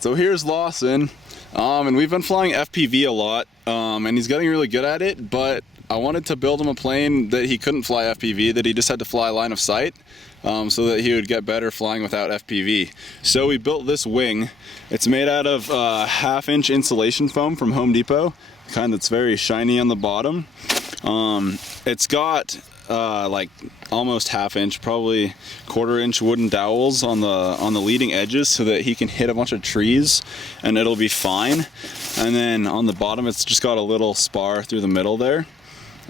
So here's Lawson, and we've been flying FPV a lot, and he's getting really good at it, but I wanted to build him a plane that he couldn't fly FPV, that he just had to fly line of sight, so that he would get better flying without FPV. So we built this wing. It's made out of 1/2-inch insulation foam from Home Depot, the kind that's very shiny on the bottom. It's got like almost 1/2-inch, probably 1/4-inch wooden dowels on the leading edges so that he can hit a bunch of trees and it'll be fine. And then on the bottom it's just got a little spar through the middle there.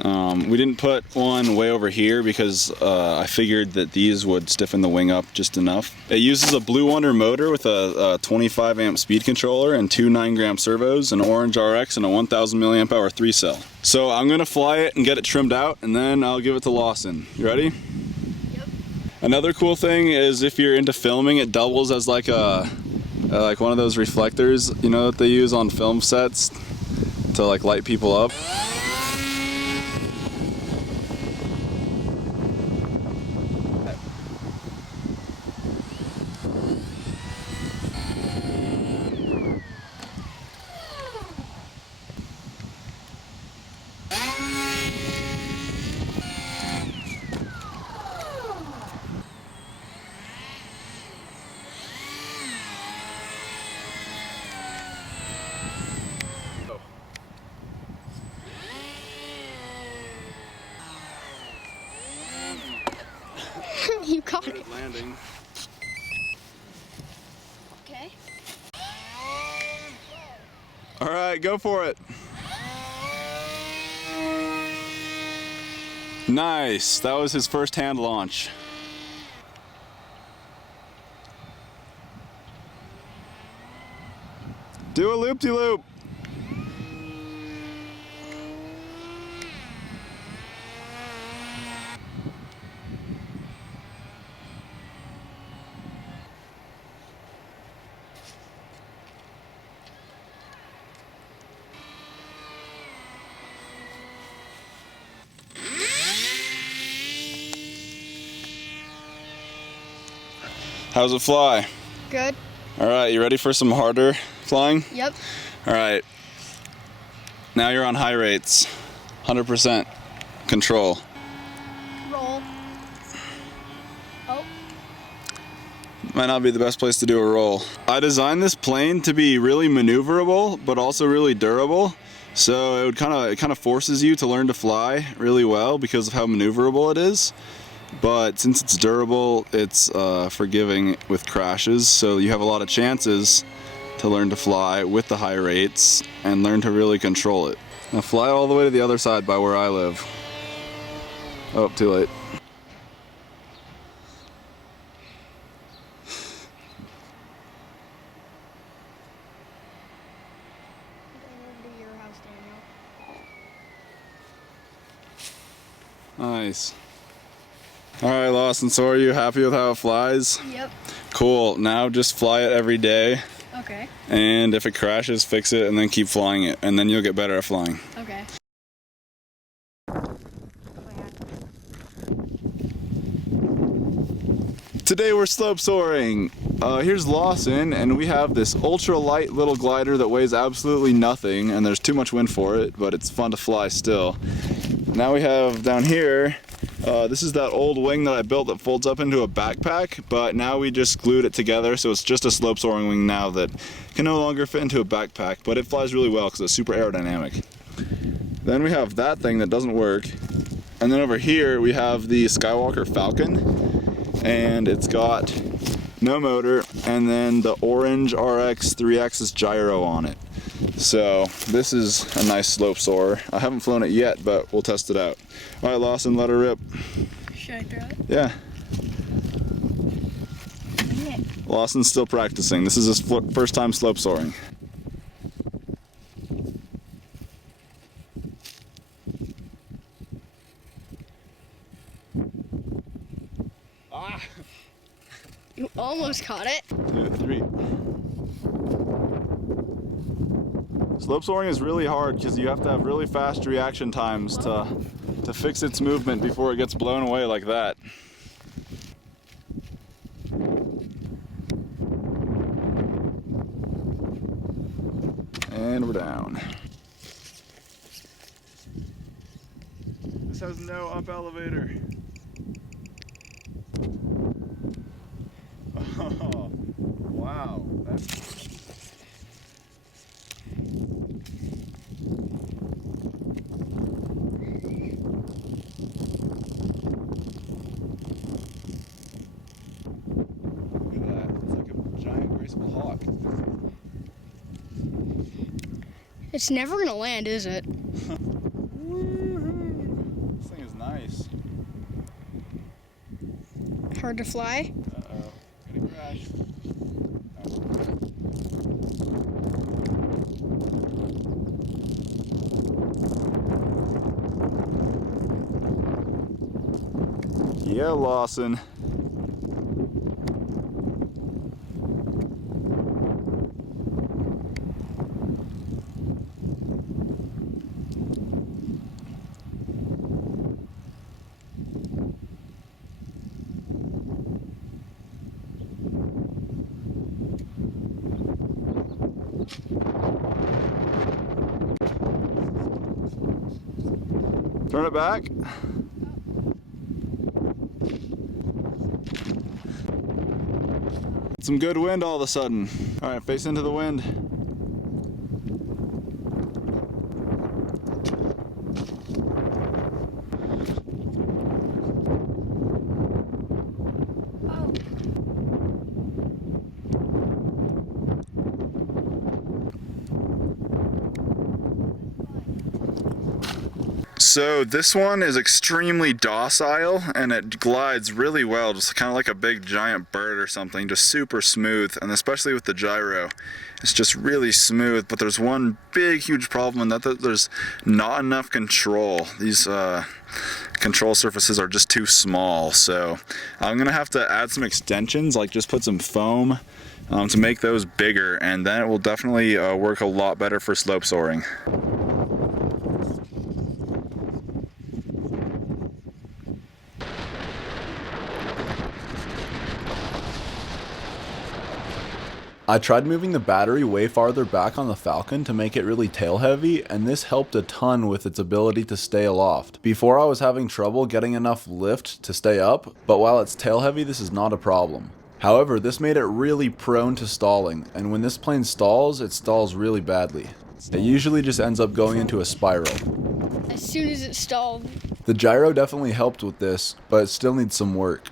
We didn't put one way over here because I figured that these would stiffen the wing up just enough. It uses a Blue Wonder motor with a 25 amp speed controller and 2 9-gram servos, an Orange RX, and a 1000 milliamp hour 3-cell. So I'm gonna fly it and get it trimmed out, and then I'll give it to Lawson. You ready? Yep. Another cool thing is if you're into filming, it doubles as like like one of those reflectors, you know, that they use on film sets to like light people up. You caught it. Landing. Okay. All right, go for it. Nice. That was his first hand launch. Do a loop-de-loop. How's it fly? Good. All right, you ready for some harder flying? Yep. All right. Now you're on high rates. 100% control. Roll. Oh. Might not be the best place to do a roll. I designed this plane to be really maneuverable, but also really durable. So it kind of forces you to learn to fly really well because of how maneuverable it is. But since it's durable, it's forgiving with crashes, so you have a lot of chances to learn to fly with the high rates and learn to really control it. Now fly all the way to the other side by where I live. Oh, too late. Over to your house, Daniel. Nice. All right, Lawson, so are you happy with how it flies? Yep. Cool. Now just fly it every day. Okay. And if it crashes, fix it and then keep flying it. And then you'll get better at flying. Okay. Today we're slope soaring. Here's Lawson, and we have this ultra light little glider that weighs absolutely nothing, and there's too much wind for it, but it's fun to fly still. Now we have down here, this is that old wing that I built that folds up into a backpack, but now we just glued it together, so it's just a slope soaring wing now that can no longer fit into a backpack, but it flies really well because it's super aerodynamic. Then we have that thing that doesn't work, and then over here we have the Skywalker Falcon, and it's got no motor, and then the Orange RX 3-axis gyro on it. So this is a nice slope soarer. I haven't flown it yet, but we'll test it out. All right, Lawson, let her rip. Should I throw it? Yeah. Yeah. Lawson's still practicing. This is his first time slope soaring. Ah! You almost caught it. 2, 3. Slope soaring is really hard because you have to have really fast reaction times to fix its movement before it gets blown away like that. And we're down. This has no up elevator. Oh, wow. Hawk. It's never gonna land, is it? Woohoo! This thing is nice. Hard to fly. Uh-oh, gonna crash. Yeah, Lawson. Turn it back. Some good wind all of a sudden. All right, face into the wind. So this one is extremely docile and it glides really well, just kind of like a big giant bird or something, just super smooth, and especially with the gyro, it's just really smooth. But there's one big huge problem in that there's not enough control. These control surfaces are just too small, so I'm gonna have to add some extensions, like just put some foam to make those bigger, and then it will definitely work a lot better for slope soaring. I tried moving the battery way farther back on the Falcon to make it really tail heavy, and this helped a ton with its ability to stay aloft. Before I was having trouble getting enough lift to stay up, but while it's tail heavy this is not a problem. However, this made it really prone to stalling, and when this plane stalls, it stalls really badly. It usually just ends up going into a spiral. As soon as it stalled. The gyro definitely helped with this, but it still needs some work.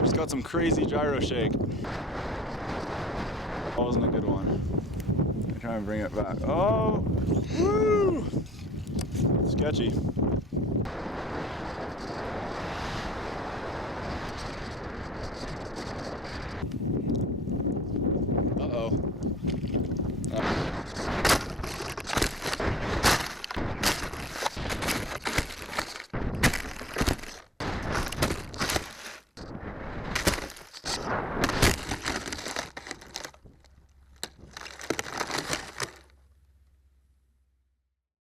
Just got some crazy gyro shake. That wasn't a good one. I'm trying to bring it back. Oh, woo! Sketchy. Uh-oh.